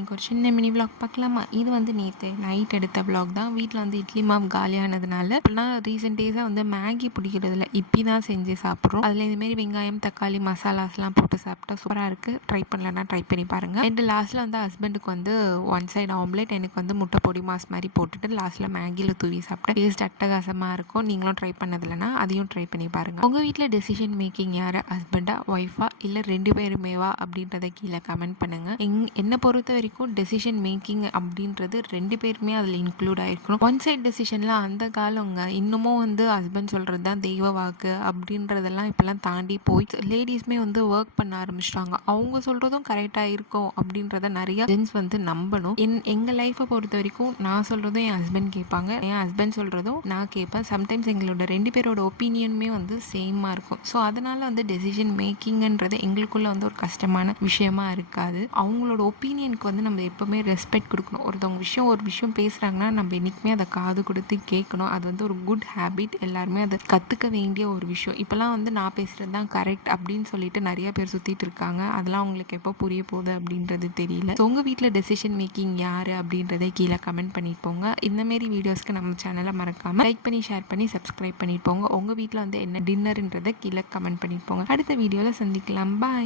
இன்றைக்கி ஒரு சின்ன மினி விளாக் பார்க்கலாமா? இது வந்து நேற்று நைட் எடுத்த விளாக் தான். வீட்டில் வந்து இட்லி மாவு காலியானதுனால இப்போலாம் ரீசெண்ட் டேஸாக வந்து மேகி பிடிக்கிறதில்ல, இப்படி தான் செஞ்சு சாப்பிட்றோம். அதில் இதுமாரி வெங்காயம் தக்காளி மசாலாஸ்லாம் போட்டு சாப்பிட்டா சூப்பராக இருக்குது. ட்ரை பண்ணலன்னா ட்ரை பண்ணி பாருங்கள். அண்ட் லாஸ்ட்டில் வந்து ஹஸ்பண்டுக்கு வந்து ஒன் சைடு ஆம்லேட், எனக்கு வந்து முட்டை பொடி மாஸ் மாதிரி போட்டுட்டு லாஸ்ட்டில் மேகியில் தூவி சாப்பிட்டேன். டேஸ்ட் அட்டகாசமாக இருக்கும். நீங்களும் ட்ரை பண்ணதில்லைன்னா அதையும் ட்ரை பண்ணி பாருங்கள். உங்கள் வீட்டில் டெசிஷன் மேக்கிங் யார், ஹஸ்பண்டா ஒய்ஃபா இல்லை ரெண்டு பேருமேவா அப்படின்றத கீழே கமெண்ட் பண்ணுங்கள். என்னை பொறுத்த வரைக்கும் டெசிஷன் மேக்கிங் அப்படின்றது ரெண்டு பேருமே அதில் இன்க்ளூட் ஆகிருக்கணும். ஒன் சைட் டெசிஷன்லாம் அந்த காலங்க, இன்னமும் வந்து ஹஸ்பண்ட் சொல்கிறது தான் தெய்வ வாக்கு அப்படின்றதெல்லாம் இப்போல்லாம் தாண்டி போய் லேடிஸ்மே வந்து ஒர்க் பண்ண ஆரம்பிச்சிட்டாங்க. அவங்க சொல்கிறதும் கரெக்டாக இருக்கும் அப்படின்றத நிறைய ஜென்ஸ் வந்து நம்பணும். எங்கள் லைஃப்பை பொறுத்த வரைக்கும் நான் சொல்கிறதும் என் ஹஸ்பண்ட் கேட்பாங்க, என் ஹஸ்பண்ட் சொல்கிறதும் நான் கேட்பேன். சம்டைம்ஸ் எங்களோட ரெண்டு பேரோட ஒப்பீனியனுமே வந்து சேமாக இருக்கும். ஸோ அதனால் வந்து டெசிஷன் மேக்கிங்ன்றது எங்களுக்குள்ளே வந்து ஒரு கஷ்டமான விஷயமா இருக்காது. அவங்களோட ஒப்பீனியனுக்கு வந்து நம்ம எப்போவுமே ரெஸ்பெக்ட் கொடுக்கணும். ஒரு விஷயம் பேசுகிறாங்கன்னா நம்ம என்றைக்குமே அதை காது கொடுத்து கேட்கணும். அது வந்து ஒரு குட் ஹேபிட். எல்லாருமே அதை கற்றுக்க வேண்டிய ஒரு விஷயம். இப்போலாம் வந்து நான் பேசுகிறது தான் கரெக்ட் அப்படின்னு சொல்லிட்டு நிறைய பேர் சுற்றிட்டு இருக்காங்க. அதெல்லாம் அவங்களுக்கு எப்போ புரிய போகுது அப்படின்றது தெரியல. ஸோ உங்கள் வீட்டில் டெசிஷன் மேக்கிங் யார் அப்படின்றத கீழே கமெண்ட் பண்ணிட்டு போங்க. இந்தமாரி வீடியோஸ்க்கு நம்ம சேனலை மறக்காமல் லைக் பண்ணி ஷேர் பண்ணி சப்ஸ்கிரைப் பண்ணிட்டு போங்க. உங்கள் வீட்டில் வந்து என்ன டின்னர்ன்றதை கீழே கமெண்ட் பண்ணிட்டு போங்க. அடுத்த வீடியோவில் சந்திக்கலாம். பாய்.